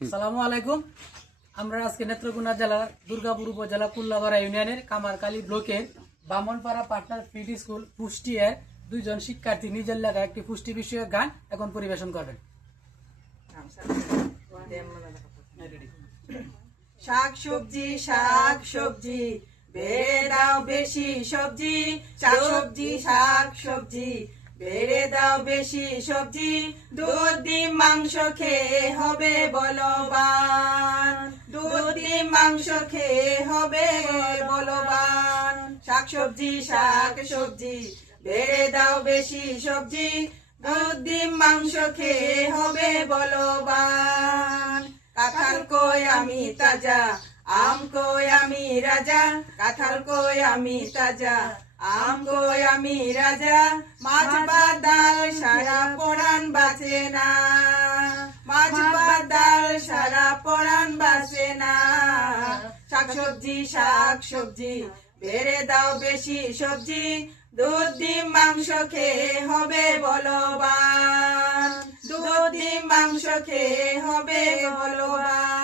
আসসালামু আলাইকুম। আমরা আজকে নেত্রকোনা জেলা দুর্গাপুর উপজেলা কুল্লাপাড়া ইউনিয়নের কামারকালী ব্লকের বামনপাড়া পার্টনার পিটি স্কুল পুষ্টি এর দুইজন শিক্ষার্থী নিজের লেখা একটি পুষ্টি বিষয়ক গান এখন পরিবেশন করবেন। শাক সবজি শাক সবজি বেড়ে দাও বেশি সবজি, শাক সবজি শাক সবজি বেড়ে দাও বেশি সবজি, দুধ ডিম মাংস খেয়ে হবে বলবান, দুধ ডিম মাংস খেয়ে হবে বলবান। শাক সবজি বেড়ে দাও বেশি সবজি, দুধ ডিম মাংস খেয়ে হবে বলবান। কাঁঠাল কই আমি তাজা, আম কই আমি রাজা, কাঁঠাল কই আমি তাজা, আম কই আমি রাজা, মাছ ভাত ডাল সারা পরাণ বাঁচে না, মাছ ভাত ডাল সারা পরাণ বাঁচে না। শাক সবজি বেড়ে দাও বেশি সবজি, দুধ ডিম মাংস খেয়ে হবে বলবান, দুধ ডিম মাংস খেয়ে হবে বলবান।